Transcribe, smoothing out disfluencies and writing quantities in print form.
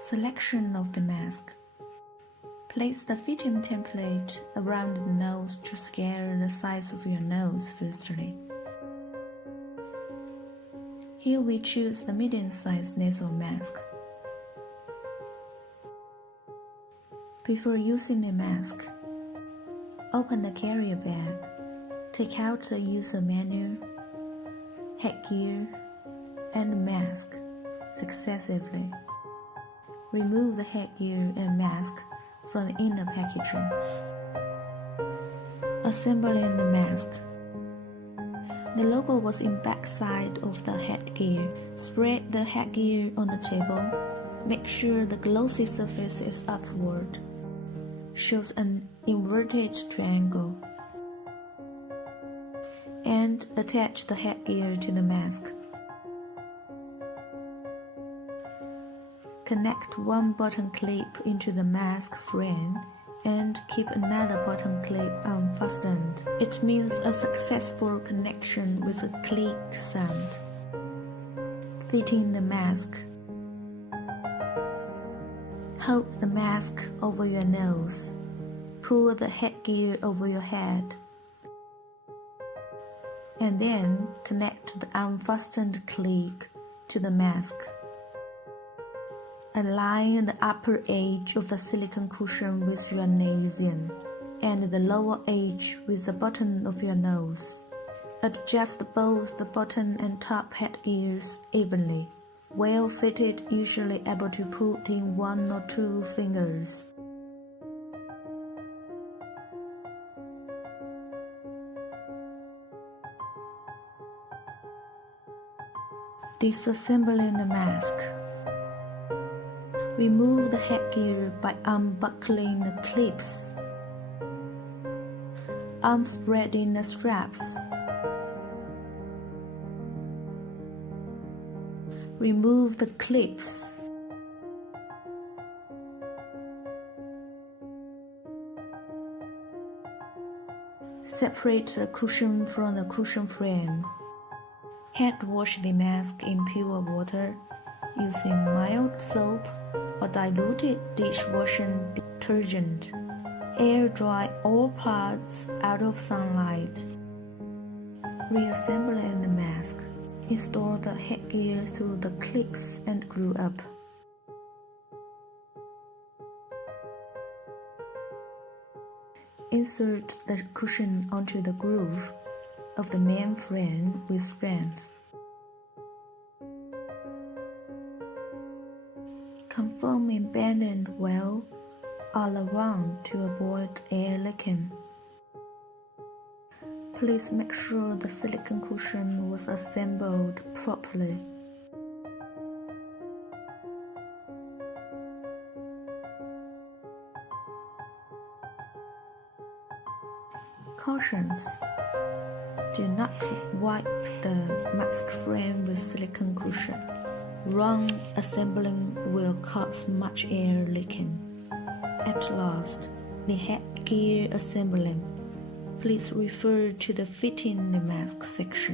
Selection of the mask. Place the fitting template around the nose to scale the size of your nose firstly. Here we choose the medium-sized nasal mask. Before using the mask, open the carrier bag, take out the user manual, headgear, and mask successively. Remove the headgear and mask from the inner packaging. Assembling the mask. The logo was in backside of the headgear. Spread the headgear on the table. Make sure the glossy surface is upward. Shows an inverted triangle. And attach the headgear to the mask. Connect one button clip into the mask frame and keep another button clip unfastened. It means a successful connection with a click sound. Fitting the mask. Hold the mask over your nose. Pull the headgear over your head. And then connect the unfastened clip to the mask. Align the upper edge of the silicone cushion with your nasal and the lower edge with the bottom of your nose. Adjust both the bottom and top headgears evenly. Well fitted, usually able to put in 1 or 2 fingers. Disassembling the mask. Remove the headgear by unbuckling the clips. Unspreading the straps. Remove the clips. Separate the cushion from the cushion frame. Hand wash the mask in pure water using mild soap or diluted dishwashing detergent. Air dry all parts out of sunlight. Reassembling the mask. Install the headgear through the clips and glue up. Insert the cushion onto the groove of the main frame with strength. Confirm embedded well all around to avoid air leaking. Please make sure the silicone cushion was assembled properly. Cautions: do not wipe the mask frame with silicone cushion. Wrong assembling will cause much air leaking. At last, the headgear assembling. Please refer to the fitting the mask section.